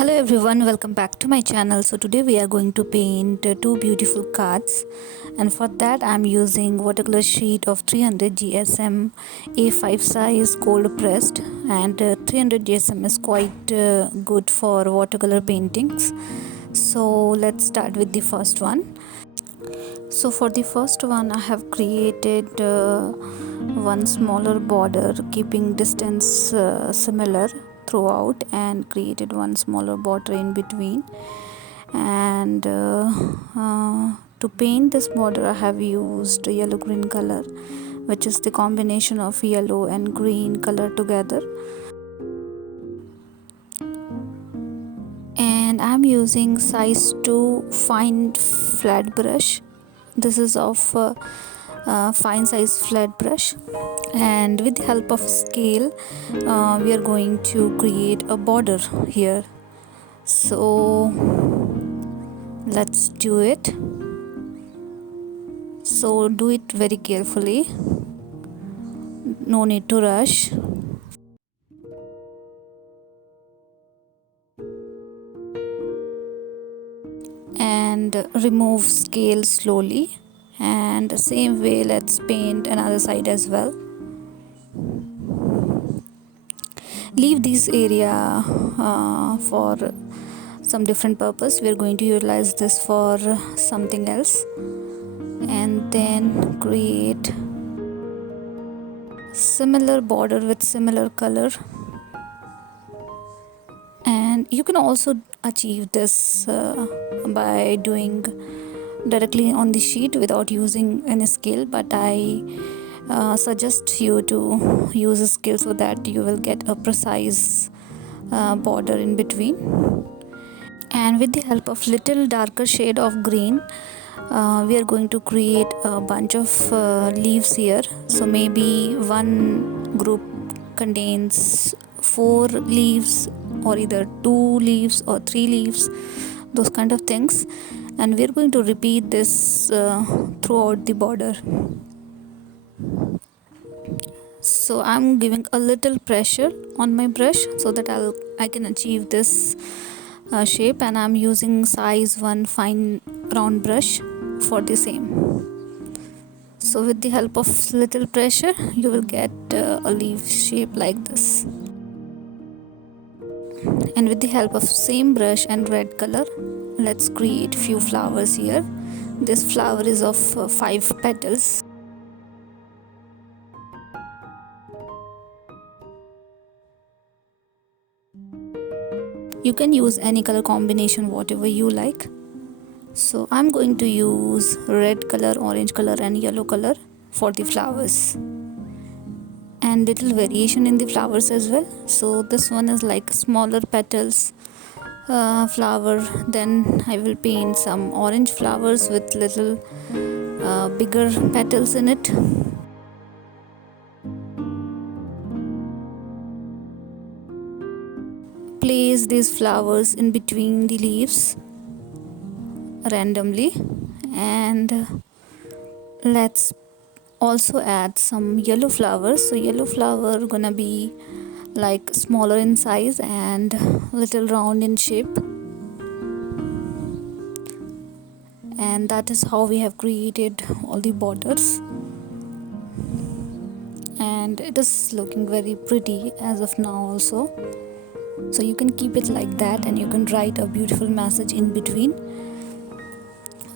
Hello everyone, welcome back to my channel. So today we are going to paint two beautiful cards, and for that I am using watercolor sheet of 300 GSM A5 size cold pressed, and 300 GSM is quite good for watercolor paintings. So let's start with the first one. So for the first one I have created one smaller border keeping distance similar throughout, and created one smaller border in between. And to paint this border I have used yellow green color, which is the combination of yellow and green color together. And I'm using size 2 fine flat brush. This is of fine size flat brush, and with the help of scale we are going to create a border here. So let's do it. So do it very carefully, no need to rush. And remove scale slowly, and the same way let's paint another side as well. Leave this area for some different purpose. We're going to utilize this for something else. And then create similar border with similar color, and you can also achieve this by doing directly on the sheet without using any scale, but I suggest you to use a scale so that you will get a precise border in between. And with the help of little darker shade of green we are going to create a bunch of leaves here. So maybe one group contains 4 leaves, or either 2 leaves or 3 leaves, those kind of things. And we are going to repeat this throughout the border. So I'm giving a little pressure on my brush so that I can achieve this shape, and I'm using size 1 fine round brush for the same. So with the help of little pressure you will get a leaf shape like this. And with the help of same brush and red color, let's create few flowers here. This flower is of 5 petals. You can use any color combination whatever you like. So I'm going to use red color, orange color and yellow color for the flowers, and little variation in the flowers as well. So this one is like smaller petals flower. Then I will paint some orange flowers with little bigger petals in it. Place these flowers in between the leaves randomly, and let's also add some yellow flowers. So yellow flower gonna be like smaller in size and little round in shape, and that is how we have created all the borders, and it is looking very pretty as of now also. So you can keep it like that, and you can write a beautiful message in between.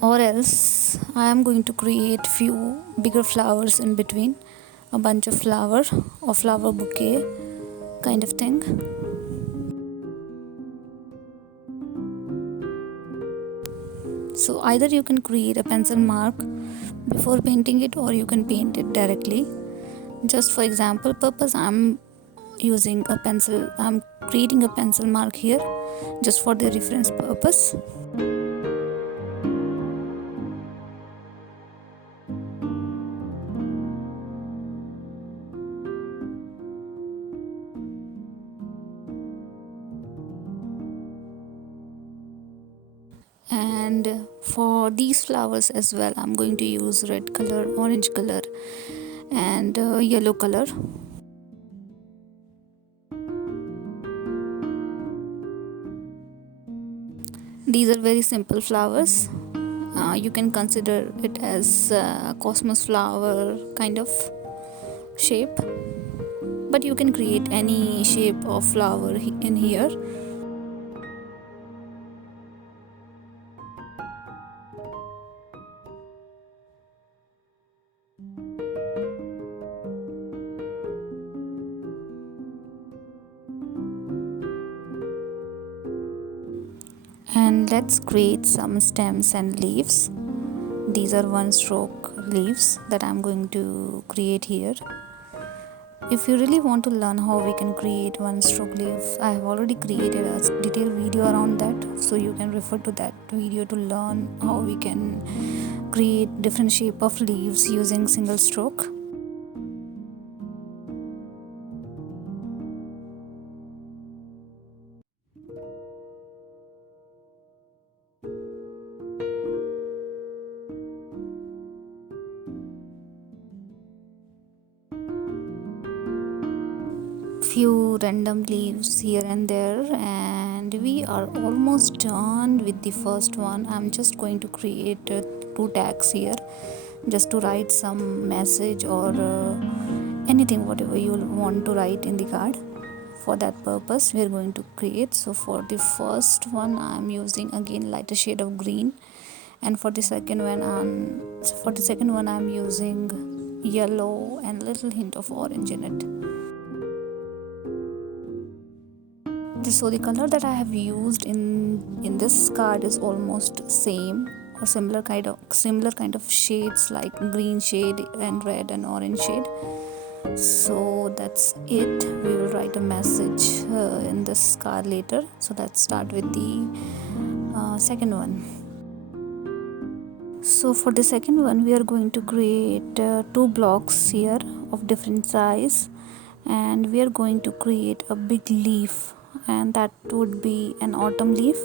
Or else I am going to create few bigger flowers in between, a bunch of flower or flower bouquet kind of thing. So either you can create a pencil mark before painting it, or you can paint it directly. Just for example purpose, I'm creating a pencil mark here just for the reference purpose. And for these flowers as well I'm going to use red color, orange color and yellow color. These are very simple flowers. You can consider it as a cosmos flower kind of shape, but you can create any shape of flower in here. And let's create some stems and leaves. These are one stroke leaves that I'm going to create here. If you really want to learn how we can create one stroke leaf, I have already created a detailed video around that, so you can refer to that video to learn how we can create different shape of leaves using single stroke. Few random leaves here and there, and we are almost done with the first one. I'm just going to create two tags here just to write some message or anything whatever you want to write in the card. For that purpose we are going to create. So for the first one I'm using again lighter shade of green, and for the second one I'm using yellow and little hint of orange in it. So the color that I have used in this card is almost same or similar kind of shades like green shade and red and orange shade. So that's it. We will write a message in this card later. So let's start with the second one. So for the second one we are going to create two blocks here of different size, and we are going to create a big leaf, and that would be an autumn leaf.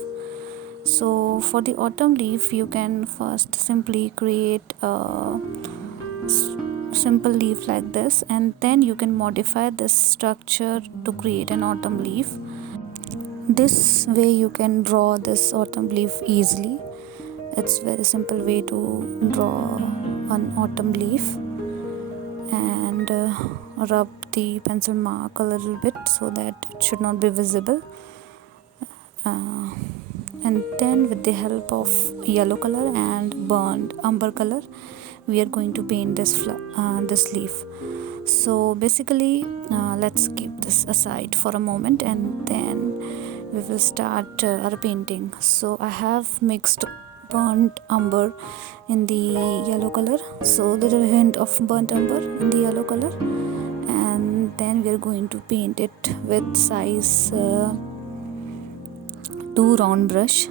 So for the autumn leaf you can first simply create a simple leaf like this, and then you can modify this structure to create an autumn leaf. This way you can draw this autumn leaf easily. It's very simple way to draw an autumn leaf. And rub the pencil mark a little bit so that it should not be visible, and then with the help of yellow color and burnt umber color we are going to paint this leaf. So basically let's keep this aside for a moment and then we will start our painting. So I have mixed burnt umber in the yellow color, so little hint of burnt umber in the yellow color, and then we are going to paint it with size 2 round brush.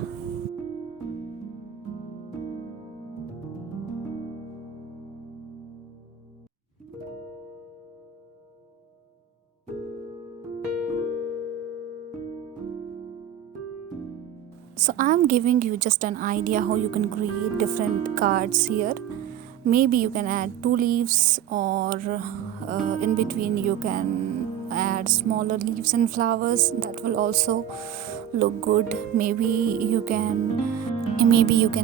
So I'm giving you just an idea how you can create different cards here. Maybe you can add two leaves, or in between you can add smaller leaves and flowers. That will also look good. Maybe you can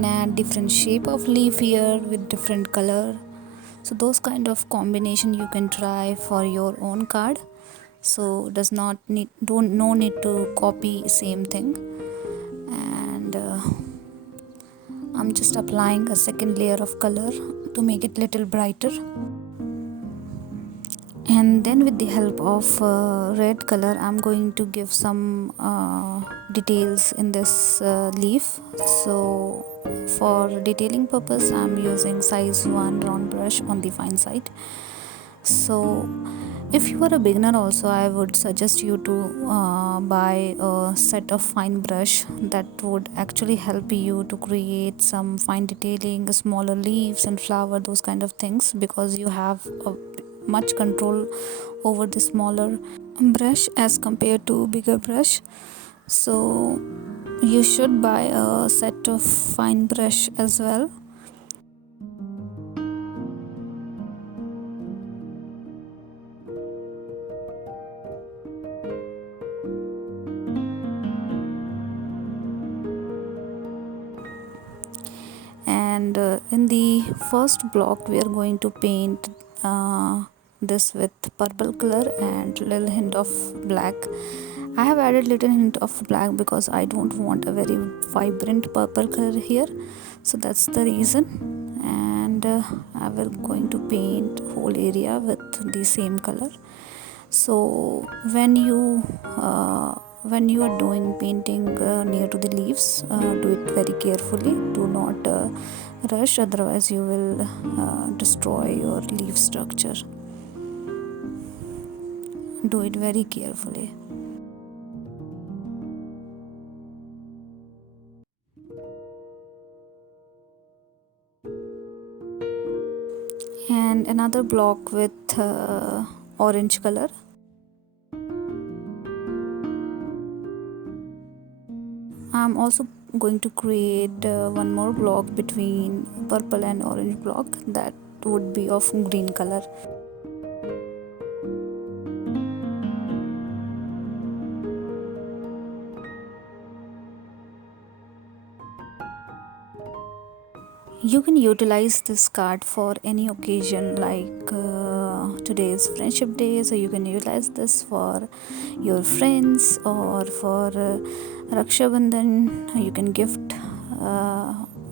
add different shape of leaf here with different color. So those kind of combination you can try for your own card. So does not need don't no need to copy same thing. And I'm just applying a second layer of color to make it little brighter, and then with the help of red color I'm going to give some details in this leaf. So for detailing purpose I'm using size 1 round brush on the fine side. So if you are a beginner also, I would suggest you to buy a set of fine brush that would actually help you to create some fine detailing, smaller leaves and flower, those kind of things, because you have much control over the smaller brush as compared to bigger brush. So you should buy a set of fine brush as well. And in the first block we are going to paint this with purple color and little hint of black. I have added little hint of black because I don't want a very vibrant purple color here, so that's the reason. And I will going to paint whole area with the same color. So when you are doing painting near to the leaves, do it very carefully. Do not rush, otherwise you will destroy your leaf structure. Do it very carefully. And another block with orange color. I'm also going to create one more block between purple and orange block, that would be of green color. You can utilize this card for any occasion, like today is friendship day, so you can utilize this for your friends, or for Raksha Bandhan you can gift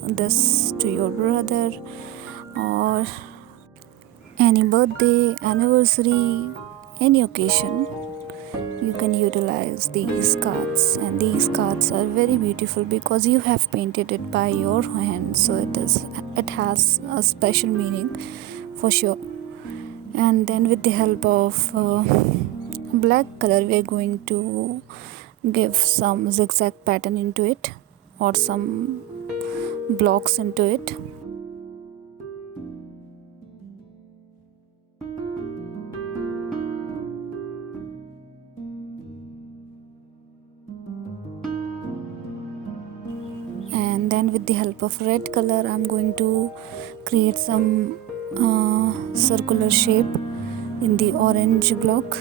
this to your brother, or any birthday, anniversary, any occasion you can utilize these cards. And these cards are very beautiful because you have painted it by your hand, so it has a special meaning for sure. And then with the help of black color we are going to give some zigzag pattern into it, or some blocks into it. And then with the help of red color I'm going to create some circular shape in the orange block.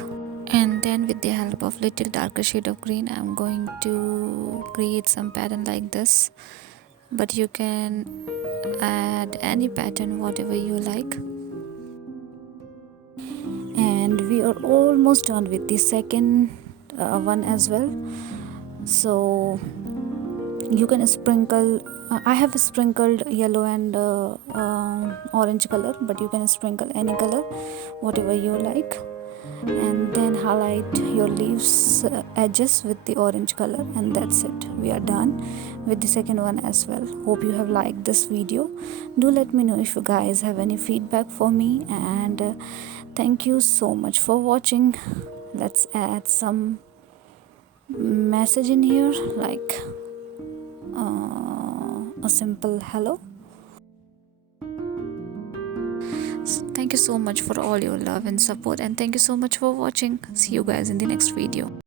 And then with the help of little darker shade of green I'm going to create some pattern like this, but you can add any pattern whatever you like. And we are almost done with the second one as well. So you can sprinkle, I have sprinkled yellow and orange color, but you can sprinkle any color whatever you like. And then highlight your leaves edges with the orange color, and that's it. We are done with the second one as well. Hope you have liked this video. Do let me know if you guys have any feedback for me, and thank you so much for watching. Let's add some message in here, like a simple hello. Thank you so much for all your love and support, and thank you so much for watching. See you guys in the next video.